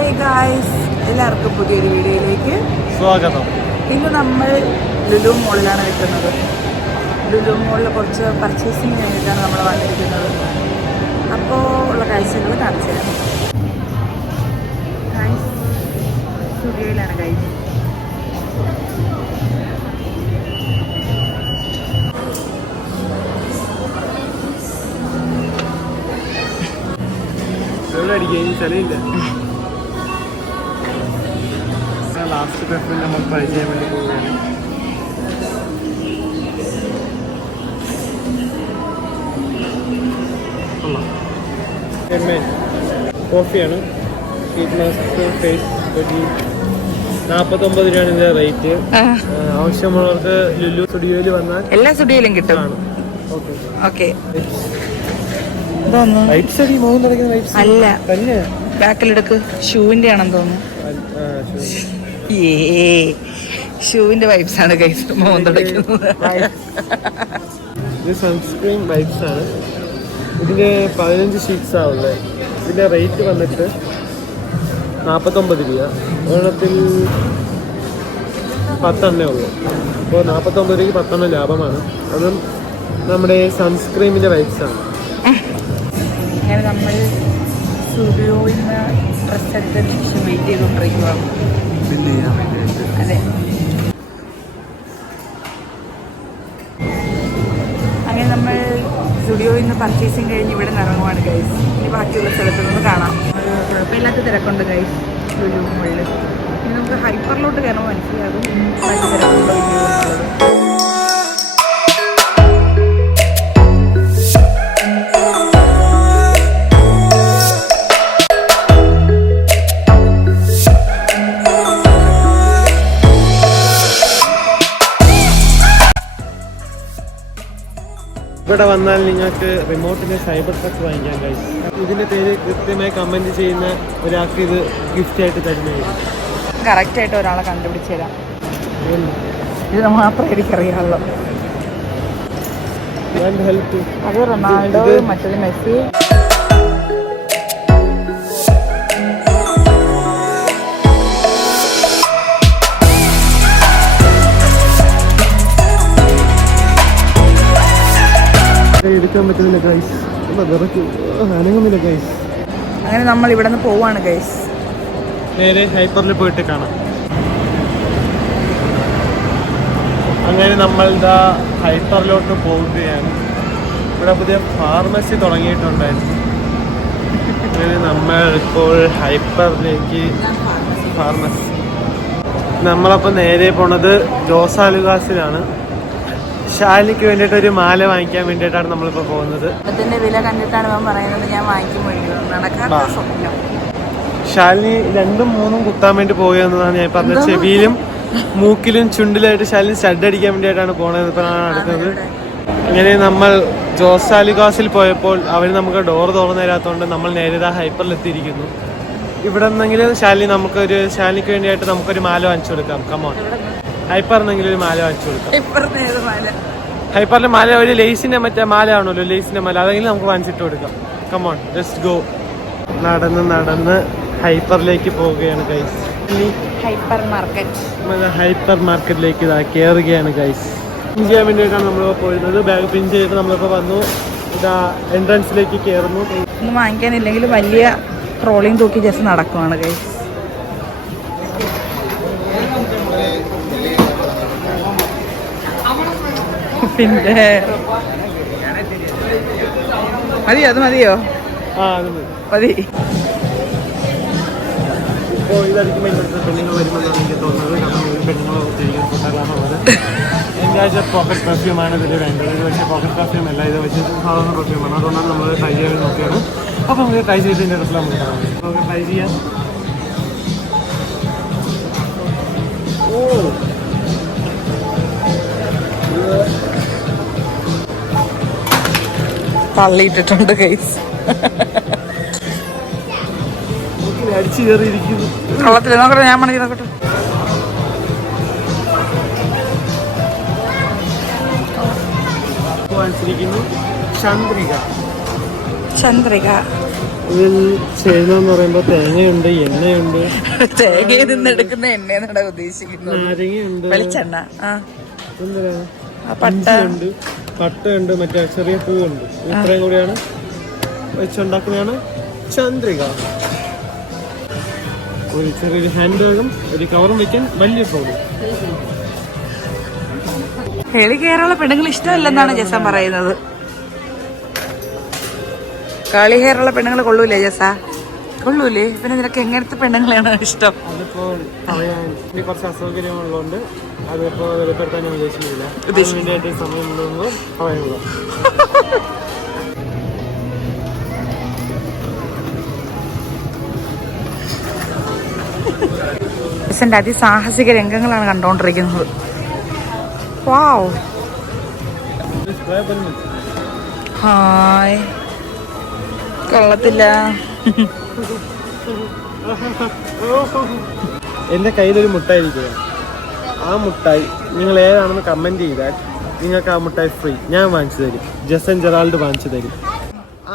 Hey guys, എല്ലാവർക്കും പുതിയൊരു വീഡിയോയിലേക്ക് സ്വാഗതം. ഇന്ന് നമ്മൾ ലുലു മോളിലാണ് നിൽക്കുന്നത്. ലുലു മോളിൽ കുറച്ച് പർച്ചേസിങ് കഴിഞ്ഞിട്ടാണ് നമ്മൾ വന്നിരിക്കുന്നത്. അപ്പോൾ ഉള്ള കാഴ്ചകൾ കാണിച്ചു തരാം. Guys, സ്റ്റുഡിയോയിലാണ് guys. ലാസ്റ്റ് പേപ്പറിൽ നമ്മൾ ട്രൈ ചെയ്യാൻ വേണ്ടി പോവുകയാണ്. കോഫിയാണ്. ഷീറ്റ് മാസ്ക്, ഫേസ് പറ്റി 49 രൂപയാണ് ഇതിന്റെ റേറ്റ്. ആവശ്യമുള്ളവർക്ക് ലുലു സ്റ്റുഡിയോയിൽ വന്നാൽ എല്ലാ സ്റ്റുഡിയോയിലും കിട്ടും. ഓക്കെ, അല്ല ബാക്കിലെടുക്ക്. ഷൂവിന്റെ ആണെന്ന് തോന്നുന്നു. ഷൂവിന്റെ വൈബ്സ് ആണ് ഗൈസ് മോൻ തുടയ്ക്കുന്നത്. ഇത് സൺസ്ക്രീൻ വൈബ്സ് ആണ്. ഇതിന്റെ 15 ഷീറ്റ്സ് ആവുള്ളത്. ഇതിന്റെ റേറ്റ് വന്നിട്ട് 49 രൂപ. ഒരെണ്ണത്തിൽ 10 ഉള്ളൂ. അപ്പോൾ 49 രൂപയ്ക്ക് 10 ലാഭമാണ്. അതും നമ്മുടെ സൺസ്ക്രീമിന്റെ വൈബ്സ് ആണ്. അങ്ങനെ നമ്മൾ സ്റ്റുഡിയോയിൽ നിന്ന് ഡ്രസ് എടുത്തതിന് ശേഷം വെയിറ്റ് ചെയ്തുകൊണ്ടിരിക്കുകയാണ്. അതെ, അങ്ങനെ നമ്മൾ സ്റ്റുഡിയോയിൽ നിന്ന് പർച്ചേസിങ് കഴിഞ്ഞ് ഇവിടെ നിന്ന് ഇറങ്ങുവാണ് ഗൈസ്. ഇനി ബാക്കിയുള്ള സ്ഥലത്ത് നിന്ന് കാണാം. കുഴപ്പമില്ലാത്ത തിരക്കുണ്ട് ഗൈസ് ലുലു മോളിൽ. ഇനി നമുക്ക് ഹൈപ്പറിലോട്ട് കയറുമ്പോൾ മനസ്സിലാകും തിരക്കുണ്ടോ എന്നുള്ളത്. ഇവിടെ വന്നാൽ നിങ്ങൾക്ക് റിമോട്ടിന് സൈബർ ട്രക്ക് വാങ്ങിക്കാൻ കഴിയും. ഇതിന്റെ പേര് കൃത്യമായി കമന്റ് ചെയ്യുന്ന ഒരാൾക്ക് ഇത് ഗിഫ്റ്റ് ആയിട്ട് തരുന്നതായിരിക്കും. കറക്റ്റായിട്ട് ഒരാളെ കണ്ടുപിടിച്ച് തരാം. ഇത് മാത്രമേ എനിക്കറിയാവുള്ളൂ. അത് റൊണാൾഡോ, മറ്റൊരു മെസ്സി. എടുക്കാൻ പറ്റുന്നില്ല ഗൈസ്, അനങ്ങുന്നില്ല ഗൈസ്. അങ്ങനെ നമ്മൾ ഇവിടെ നിന്ന് പോവാണ് ഗൈസ്. നേരെ ഹൈപ്പറിൽ പോയിട്ട് കാണാം. അങ്ങനെ നമ്മൾ ഇതാ ഹൈപ്പറിലോട്ട് പോവുകയാണ്. ഇവിടെ പുതിയ ഫാർമസി തുടങ്ങിയിട്ടുണ്ടായിരുന്നു. അങ്ങനെ നമ്മൾ ഇപ്പോൾ ഹൈപ്പറിലേക്ക് ഫാർമസി. നമ്മളപ്പോൾ നേരെ പോണത് ജോസാലുകാസിലാണ്. ഷാലിക്ക് വേണ്ടിയിട്ട് ഒരു മാല വാങ്ങിക്കാൻ വേണ്ടിയിട്ടാണ് നമ്മളിപ്പോൾ പോകുന്നത്. അതിന്റെ വില കണ്ടിട്ടാണ് ഞാൻ പറയുന്നത് ഞാൻ വാങ്ങിക്കുമ്പോഴേ നടക്കാത്ത സ്വപ്നം. ഷാലിനി 2ഉം 3ഉം കുത്താൻ വേണ്ടി പോകുന്നതാണ് ഞാൻ പറഞ്ഞത്. ചെവിയിലും മൂക്കിലും ചുണ്ടിലായിട്ട് ഷാലിനി സ്റ്റഡ് അടിക്കാൻ വേണ്ടിയിട്ടാണ് പോണത്. ഇപ്പോഴാണ് നടക്കുന്നത്. അങ്ങനെ നമ്മൾ ജോസാലുകാസിൽ പോയപ്പോൾ അവർ നമുക്ക് ഡോർ തുറന്നു തരാത്തതുകൊണ്ട് നമ്മൾ നേരെ ഹൈപ്പറിലെത്തിയിരിക്കുന്നു. ഇവിടെ നിന്നെങ്കിലും ഷാലിനിക്ക് വേണ്ടിയിട്ട് നമുക്കൊരു മാല വാങ്ങിച്ചു കൊടുക്കാം. കമോൺ, ഹൈപ്പറിനെങ്കിലും ഒരു മാല വാങ്ങിച്ചു കൊടുക്കാം. ഹൈപ്പറിലെ മാല ഒരു ലേസിന്റെ മറ്റേ മാല ആണല്ലോ, ലേസിന്റെ മാല, അതെങ്കിലും നമുക്ക് വാങ്ങിച്ചിട്ട് കൊടുക്കാം. Come on, just go. നടന്ന് ഹൈപ്പറിലേക്ക് പോവുകയാണ് ഗൈസ്. ഹൈപ്പർ മാർക്കറ്റിലേക്ക് കയറുകയാണ് ഗൈസ്. പിൻ ചെയ്യാൻ വേണ്ടിയിട്ടാണ് നമ്മൾ പോയിരുന്നത്. ബാഗ് പിൻ ചെയ്തിട്ട് നമ്മളിപ്പോൾ വന്നു. ഇതാ എൻട്രൻസിലേക്ക് കയറുന്നു. ഒന്നും വാങ്ങിക്കാനില്ലെങ്കിൽ വലിയ ട്രോളിങ് തൂക്കി ജസ്റ്റ് നടക്കുവാണ് ഗൈസ്. പിന്നെ അത് മതിയോ? മതി. ഇപ്പോൾ ഇതായിരിക്കും പെണ്ണുങ്ങൾ വരുമെന്നാണ് എനിക്ക് തോന്നുന്നത്. കാരണം ഒരു പെണ്ണുങ്ങളോ കൂട്ടാകാനുള്ളത്. എൻ്റെ പോക്കറ്റ് പെർഫ്യൂമാണ് ഇതിൽ വേണ്ടത്. ഇത് പക്ഷേ പോക്കറ്റ് പെർഫ്യൂം അല്ല, ഇത് വെച്ച് സാധാരണ പെർഫ്യൂമാണ്. അതുകൊണ്ടാണ് നമ്മൾ ട്രൈ ചെയ്യാൻ നോക്കിയാണ്. അപ്പോൾ നമുക്ക് ട്രൈ ചെയ്തതിൻ്റെ അടുത്ത് നമുക്ക് ട്രൈ ചെയ്യാം. തള്ളിയിട്ടിട്ടുണ്ട് ഗൈസ്. അടിച്ചു കയറിയിരിക്കുന്നു. കള്ളത്തിൽ നോക്കട്ടെ, ഞാൻ മണി നോക്കട്ടെ. ചന്ദ്രിക. ചന്ദ്രിക ഇതിൽ ചെയ്യുന്നതെന്ന് പറയുമ്പോൾ തേങ്ങയുണ്ട്, എണ്ണയുണ്ട്, തേങ്ങയിൽ നിന്ന് എടുക്കുന്ന എണ്ണയെന്നാണ് ഉദ്ദേശിക്കുന്നത്. നാരങ്ങയുണ്ട്, വെളിച്ചെണ്ണ, എന്തിനാ പട്ടയുണ്ട്, പട്ടയുണ്ട്, മറ്റേ ചെറിയ പൂവുണ്ട്. ഇത്രയും കൂടിയാണ് വെച്ചുണ്ടാക്കുന്നതാണ് ചന്ദ്രിക. ഒരു ചെറിയൊരു ഹാൻഡ് ബാഗും ഒരു കവറും വെക്കാൻ വലിയ ട്രോളി. ഹേളി കയറുള്ള പെണ്ണുങ്ങൾ ഇഷ്ടമല്ലെന്നാണ് ജസൻ പറയുന്നത്. കാളി ഹെയറുള്ള പെണ്ണുങ്ങൾ കൊള്ളൂലേ ജസ? കൊള്ളൂലേ? പിന്നെ നിനക്ക് എങ്ങനത്തെ പെണ്ണുങ്ങളാണ് ഇഷ്ടം? അതിപ്പോ പറയാൻ കുറച്ച് അസൗകര്യമുള്ളതുകൊണ്ട് അതിപ്പോ വെളിപ്പെടുത്താൻ ഞാൻ ഉദ്ദേശിക്കുന്നില്ല. വേണ്ടിയായിട്ട് സമയമുള്ളതെന്ന് പറയാനുള്ള ജസന്റെ അതിസാഹസിക രംഗങ്ങളാണ് കണ്ടോണ്ടിരിക്കുന്നത്. വാവ്, ഹായ്, കൊള്ളത്തില്ല. എന്റെ കയ്യിലൊരു മുട്ടായി ഇരിക്കുക. ആ മുട്ടായി നിങ്ങൾ ഏതാണെന്ന് കമന്റ് ചെയ്താൽ നിങ്ങൾക്ക് ആ മുട്ടായി ഫ്രീ ഞാൻ വാങ്ങിച്ചു തരും. ജസൻ ജെറാൾഡ് വാങ്ങിച്ചു തരും.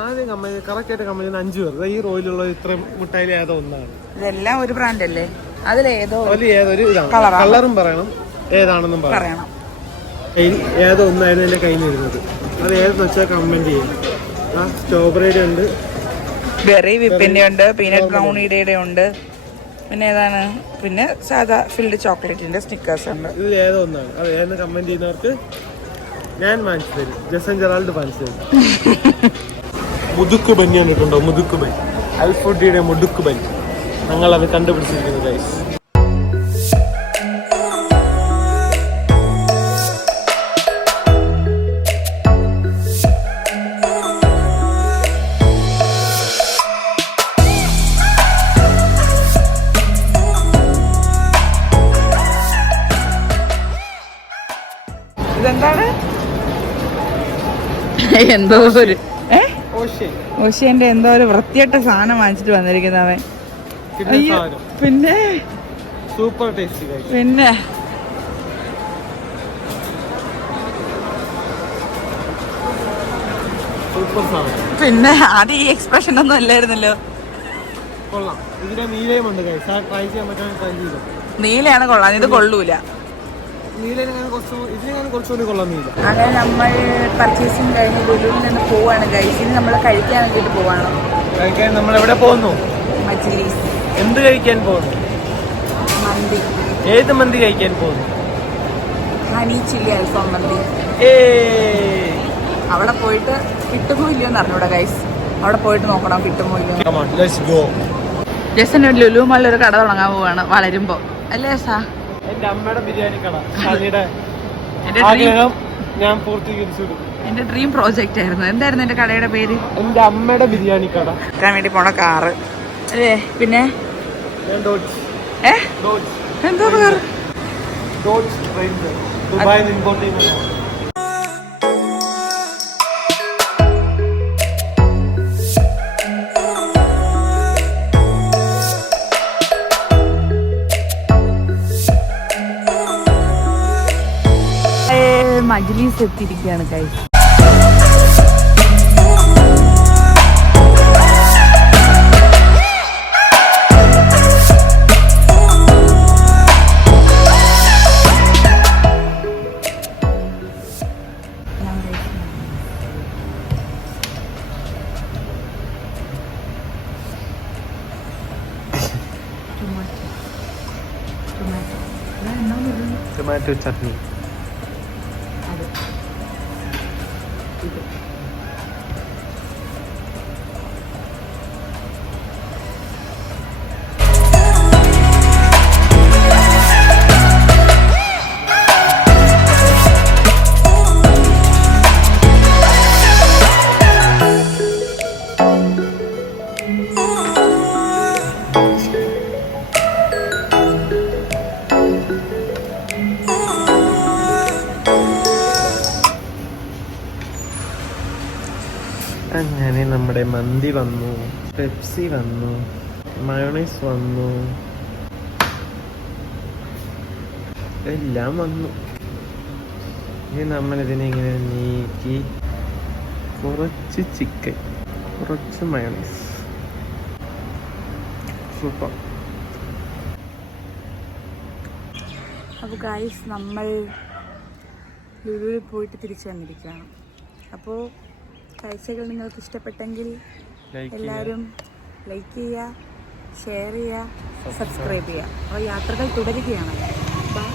ആദ്യം കമന്റ് കറക്റ്റായിട്ട് കമന്റ് ചെയ്യുന്ന 5 പേർ ഈ റോയിലുള്ള ഇത്രയും മുട്ടായിൽ ഏതോ ഒന്നാണ്. ഇതെല്ലാം ഒരു ബ്രാൻഡ് അല്ലേ? അതിലേതോ ഏതൊരു ഇതാണ്. കളറും പറയണം, ഏതാണെന്നും പറയണം. ഏതോ ഒന്നായിരുന്നു എന്റെ കയ്യിൽ ഇരുന്നത്. അത് ഏതെന്ന് വെച്ചാൽ കമന്റ് ചെയ്യും. ആ സ്ട്രോബെറിയുടെ ഉണ്ട്, ബെറി വിപ്പിന്റെ ഉണ്ട്, പീനട്ട് ബ്രൗണിയുടെ ഉണ്ട്, പിന്നെ ഏതാണ്, പിന്നെ സാധാ ഫിൽഡ് ചോക്ലേറ്റിന്റെ സ്റ്റിക്കേഴ്സ് ഉണ്ട്. ഇതിൽ ഏതോ ഒന്നാണ്. അത് ഏതെന്ന് കമന്റ് ചെയ്യുന്നവർക്ക് ഞാൻ വാങ്ങിച്ചു തരും. ജസൻ ജെറാൾഡ് വാങ്ങിച്ചു തരും. മുതുക്ക് ബന്നി കണ്ടിട്ടുണ്ടോ? മുതുക്ക് ബൻ, അൽഫുഡിയുടെ മുതുക്ക് ബൻ. ഞങ്ങൾ അത് കണ്ടുപിടിച്ചിരിക്കുന്നു ഗൈസ്. ഇതെന്താണ്? എന്തോ ഒരു ഓഷ്യന്റെ എന്തോ ഒരു വൃത്തിയായിട്ട സാധനം വാങ്ങിച്ചിട്ട് വന്നിരിക്കുന്നവൻ. പിന്നെ സൂപ്പർ ടേസ്റ്റി പിന്നെ സൂപ്പർ സാധനം. പിന്നെ ആദ്യം ഈ എക്സ്പ്രഷൻ ഒന്നും അല്ലായിരുന്നല്ലോ. കൊള്ളാം. ഇതിന്റെ നീലയും ഉണ്ട് ഗൈസ്. ആ ട്രൈ ചെയ്യാൻ പറ്റാൻ ട്രൈ ചെയ്തു. നീലയാണ് കൊള്ളാം, ഇത് കൊള്ളൂല. കുറച്ചുകൂടി കൊള്ളാം നീല. അങ്ങനെ നമ്മൾ പർച്ചേസിങ് കഴിഞ്ഞ് ലുലുവിൽ നിന്ന് പോവാണ് ഗൈസ്. ഇനി നമ്മൾ കഴിക്കാൻ വേണ്ടിട്ട് പോവാണ്. കഴിക്കാൻ നമ്മൾ എവിടെ പോകുന്നു? മജ്ലിസ്. എന്ത് കഴിക്കാൻ പോകുന്നു? മന്തി. ഏത് മന്തി കഴിക്കാൻ പോകുന്നു? ഹണി ചില്ലി അൽഫാം മന്തി. അവിടെ പോയിട്ട് കിട്ടുമോ ഇല്ലയോ എന്ന് അറിഞ്ഞൂടാ ഗൈസ്. അവിടെ പോയിട്ട് നോക്കണം കിട്ടുമോ ഇല്ലയോ. ജസൻ ഒരു ലുലു മാളിൽ ഒരു കട തുടങ്ങാൻ പോവാണ് വളരുമ്പോ, അല്ലേ സാ? എന്റെ അമ്മയുടെ ബിരിയാണി കട ഞാൻ പൂർത്തീകരിച്ചു. എന്റെ ഡ്രീം പ്രോജക്റ്റ് ആയിരുന്നു. എന്തായിരുന്നു എന്റെ കടയുടെ പേര്? എന്റെ അമ്മയുടെ ബിരിയാണി കട. ക്കാൻ വേണ്ടി പോണ കാറ് അല്ലേ? പിന്നെ എന്തോ കാറ്? ദുബായിൽ ഇമ്പോർട്ട് ചെയ്യുന്ന. മജ്ലിസ് എത്തിയിരിക്കുകയാണ് ഗൈസ്. ടൊമാറ്റോ ചട്നി. അങ്ങനെ നമ്മുടെ മന്തി വന്നു, പെപ്സി വന്നു, മയോണൈസ് വന്നു, എല്ലാം വന്നു. ഇനി നമ്മളിതിനെ ഇങ്ങനെ നീക്കി കുറച്ച് ചിക്കൻ, കുറച്ച് മയോണൈസ്, സൂപ്പർ. അപ്പോൾ ഗൈസ് നമ്മൾ ലുലുവിൽ പോയിട്ട് തിരിച്ചു വന്നിരിക്കുകയാണ്. അപ്പോൾ കാഴ്ചകൾ നിങ്ങൾക്ക് ഇഷ്ടപ്പെട്ടെങ്കിൽ എല്ലാവരും ലൈക്ക് ചെയ്യുക, ഷെയർ ചെയ്യുക, സബ്സ്ക്രൈബ് ചെയ്യുക. അപ്പോൾ യാത്രകൾ തുടരുകയാണ്. ബൈ.